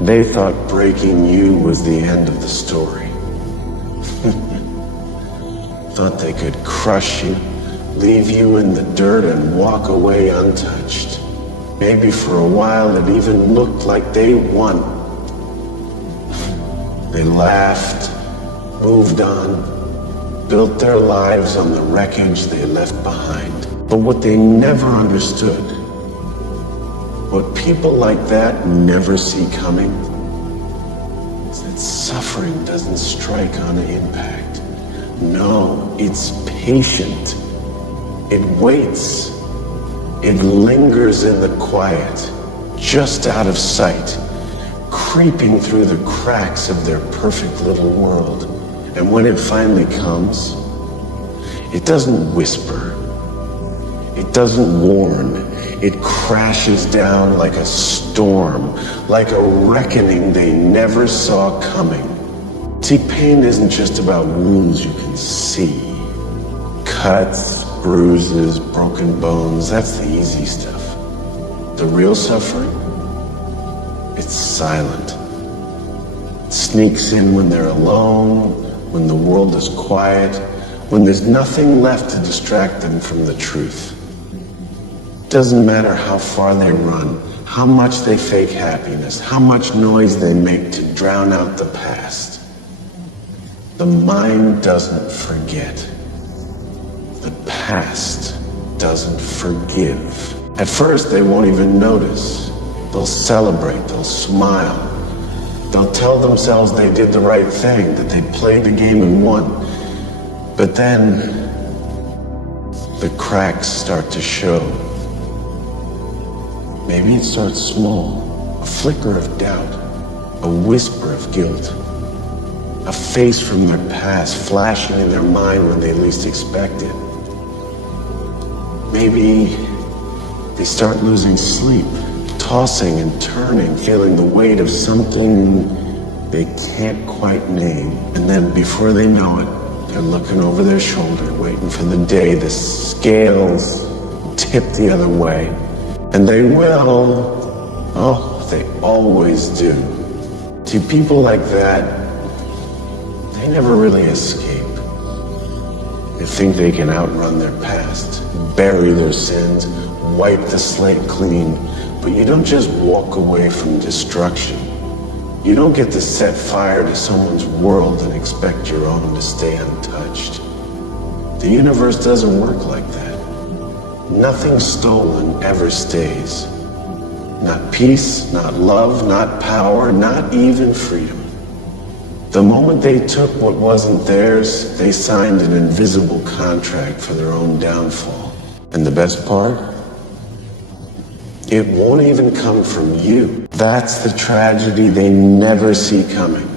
They thought breaking you was the end of the story. Thought they could crush you, leave you in the dirt and walk away untouched. Maybe for a while it even looked like they won. They laughed, moved on, built their lives on the wreckage they left behind. But what they never understood, what people like that never see coming, is that suffering doesn't strike on impact. No, it's patient. It waits. It lingers in the quiet, just out of sight, creeping through the cracks of their perfect little world. And when it finally comes, it doesn't whisper. It doesn't warn. It crashes down like a storm, like a reckoning they never saw coming. See, pain isn't just about wounds you can see. Cuts, bruises, broken bones, that's the easy stuff. The real suffering, it's silent. It sneaks in when they're alone, when the world is quiet, when there's nothing left to distract them from the truth. Doesn't matter how far they run, how much they fake happiness, how much noise they make to drown out the past. The mind doesn't forget. The past doesn't forgive. At first, they won't even notice. They'll celebrate, they'll smile. They'll tell themselves they did the right thing, that they played the game and won. But then, the cracks start to show. Maybe it starts small, a flicker of doubt, a whisper of guilt, a face from their past flashing in their mind when they least expect it. Maybe they start losing sleep, tossing and turning, feeling the weight of something they can't quite name. And then before they know it, they're looking over their shoulder, waiting for the day the scales tip the other way. And they will. Oh, they always do. See, people like that, they never really escape. They think they can outrun their past, bury their sins, wipe the slate clean. But you don't just walk away from destruction. You don't get to set fire to someone's world and expect your own to stay untouched. The universe doesn't work like that. Nothing stolen ever stays. Not peace, not love, not power, not even freedom. The moment they took what wasn't theirs, they signed an invisible contract for their own downfall. And the best part? It won't even come from you. That's the tragedy they never see coming.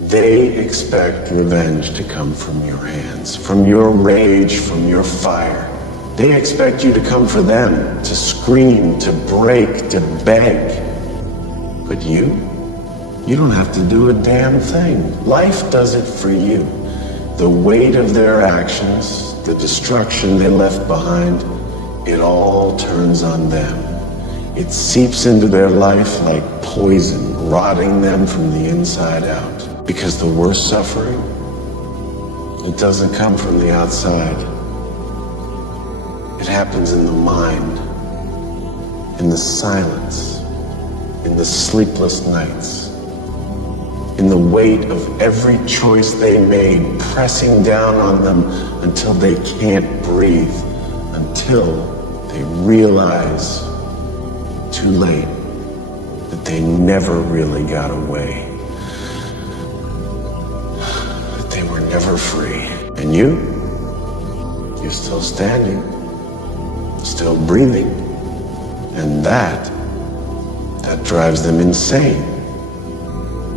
They expect revenge to come from your hands, from your rage, from your fire. They expect you to come for them, to scream, to break, to beg. But you don't have to do a damn thing. Life does it for you. The weight of their actions, the destruction they left behind, it all turns on them. It seeps into their life like poison, rotting them from the inside out. Because the worst suffering, it doesn't come from the outside. It happens in the mind, in the silence, in the sleepless nights, in the weight of every choice they made, pressing down on them until they can't breathe, until they realize, too late, that they never really got away, that they were never free. And you're still standing, still breathing, and that drives them insane.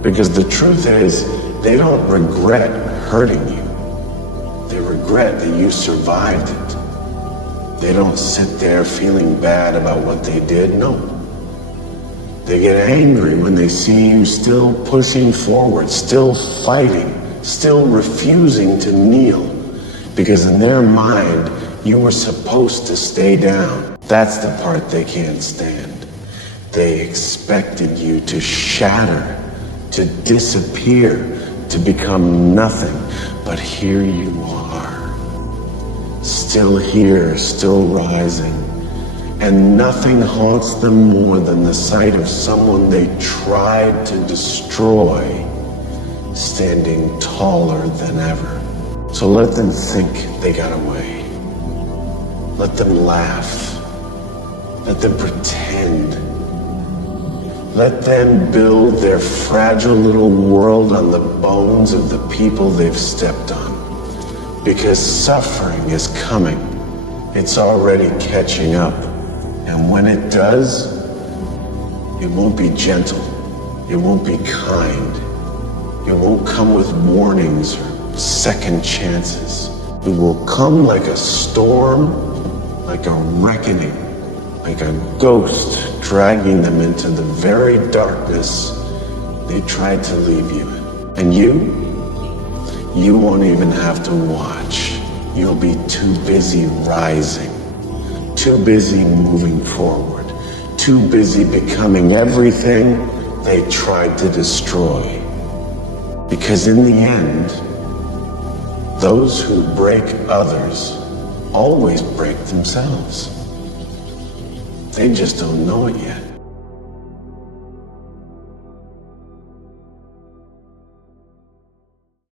Because the truth is, they don't regret hurting you. They regret that you survived it. They don't sit there feeling bad about what they did, no. They get angry when they see you still pushing forward, still fighting, still refusing to kneel. Because in their mind, you were supposed to stay down. That's the part they can't stand. They expected you to shatter, to disappear, to become nothing. But here you are, still here, still rising. And nothing haunts them more than the sight of someone they tried to destroy standing taller than ever. So let them think they got away. Let them laugh. Let them pretend. Let them build their fragile little world on the bones of the people they've stepped on. Because suffering is coming. It's already catching up. And when it does, it won't be gentle. It won't be kind. It won't come with warnings or second chances. It will come like a storm, like a reckoning, like a ghost dragging them into the very darkness they tried to leave you in. And you won't even have to watch. You'll be too busy rising, too busy moving forward, too busy becoming everything they tried to destroy. Because in the end, those who break others always break themselves. They just don't know it yet.